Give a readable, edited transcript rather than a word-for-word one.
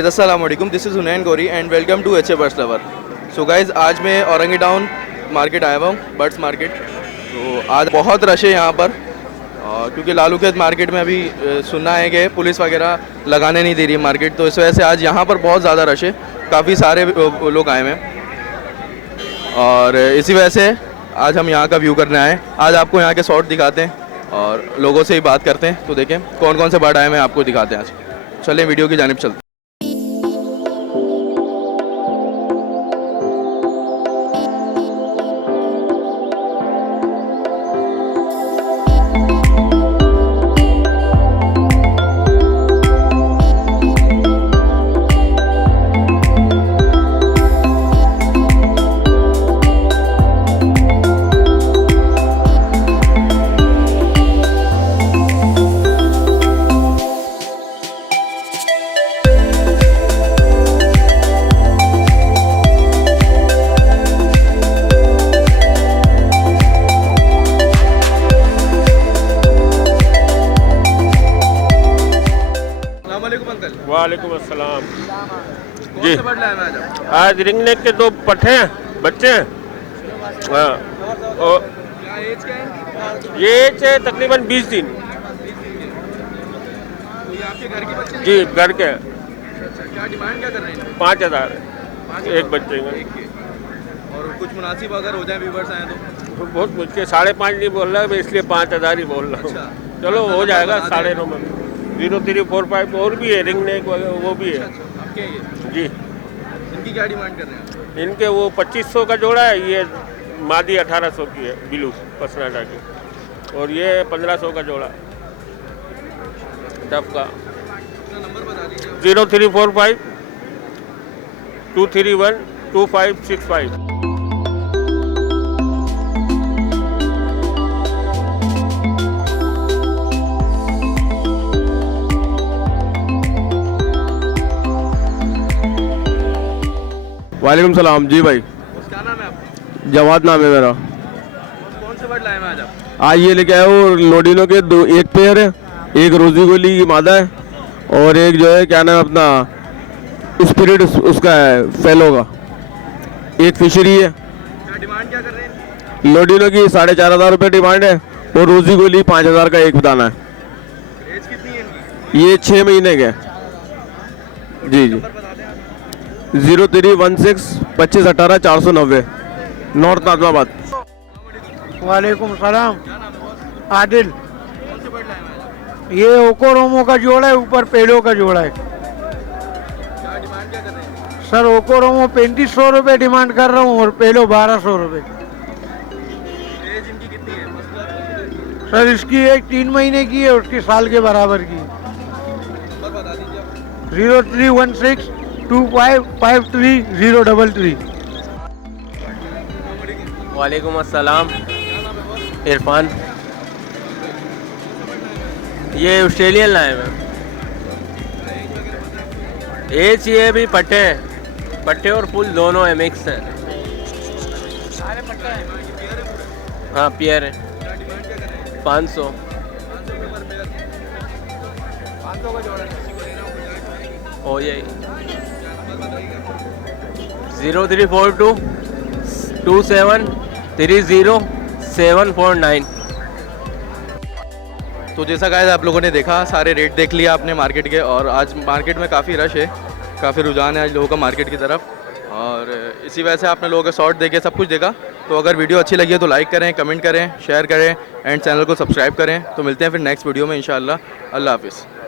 Guys अस्सलाम वालेकुम, this is Hunain Gauri and welcome to H A birds lover. So guys आज मैं औरंगी टाउन मार्केट आया हुआ हूँ, बर्ड्स मार्केट। तो आज बहुत रश है यहाँ पर क्योंकि लालू खेत मार्केट में अभी सुनना है कि पुलिस वगैरह लगाने नहीं दे रही है मार्केट, तो इस वजह से आज यहाँ पर बहुत ज़्यादा रश है, काफ़ी सारे लोग आए हैं और इसी वजह से आज हम यहाँ का व्यू करने आए। आज आपको यहाँ के शॉट दिखाते हैं और लोगों से ही बात करते हैं, तो देखें कौन कौन से बर्ड आए हैं आपको दिखाते हैं। आज चलें वीडियो की जानिब चलते हैं। वालेकुम अस्सलाम जी। कौन से बर्ड लाए हैं आज रिंग नेक के 2 पट्टे हैं, बच्चे हैं। हाँ, और क्या एज क्या है? ये एज है तकरीबन 20 दिन। तो ये आपके घर के बच्चे हैं? जी, घर के। अच्छा, क्या डिमांड क्या कर रहे हैं? 5000 है 5,000 एक बच्चे का। एक के। और कुछ मुनासिब अगर हो जाए व्यूवर्स आए तो बहुत मुश्किल, 5.5 नहीं बोल रहा, मैं इसलिए 5000 ही बोल रहा हूँ। अच्छा। चलो हो जाएगा बता दें। 9.5 में। 0345 और भी है रिंग नेक वो भी है अच्छा, आपके ये जी। इनकी क्या डिमांड कर रहे हैं? इनके वो 2500 का जोड़ा है, ये मादी 1800 की है ब्लू पसनाटा की, और ये 1500 का जोड़ा टफ का। अपना नंबर बता दीजिए। 0345 231 2565। वालेकुम सलाम जी भाई। क्या नाम है आपका? जवाद नाम है मेरा। कौन से बर्ड लाए हैं आज आप? आज ये लेके आया हूँ लोडिनो के एक पेयर है, एक रोजी गोली की मादा है और एक जो है क्या नाम है अपना स्पिरिट उसका है फेलो का, एक फिशरी है। क्या डिमांड क्या कर रहे हैं? लोडिनो की 4,500 रुपये डिमांड है और रोजी गोली 5,000 का एक बताना है। एज कितनी है इनकी? ये 6 महीने के हैं। जी जी। नंबर बता दें आप। 0316 25 18 490 नॉर्थ नाजमाबाद। वालेकुम सलाम। क्या नाम है बॉस? आदिल। कौन से बर्ड लाए हैं आज? ये ओकोरोमो का जोड़ा है, ऊपर पेलो का जोड़ा है। क्या डिमांड क्या कर रहे हैं? सर ओकोरोमो 3500 रुपये डिमांड कर रहा हूँ और पेलो 1200 रुपये। एज इनकी कितनी है? मतलब सर इसकी एक 3 महीने की है, उसकी साल के बराबर की। नंबर बता दीजिए आप। 0316 2553 वालेकुम अस्सलाम। इरफान। ये ऑस्ट्रेलियन लाए हैं। एज ये भी पट्टे हैं, पट्टे और फुल दोनों है, मिक्स है। हाँ पियर है। 500 हो जाएगी। 0342 27 30 749। तो जैसा गाइस आप लोगों ने देखा, सारे रेट देख लिया आपने मार्केट के, और आज मार्केट में काफ़ी रश है, काफ़ी रुझान है आज लोगों का मार्केट की तरफ, और इसी वजह से आपने लोगों के शॉर्ट देखे, सब कुछ देखा। तो अगर वीडियो अच्छी लगी है तो लाइक करें, कमेंट करें, शेयर करें एंड चैनल को सब्सक्राइब करें। तो मिलते हैं फिर नेक्स्ट वीडियो में इंशाल्लाह। अल्लाह हाफिज़।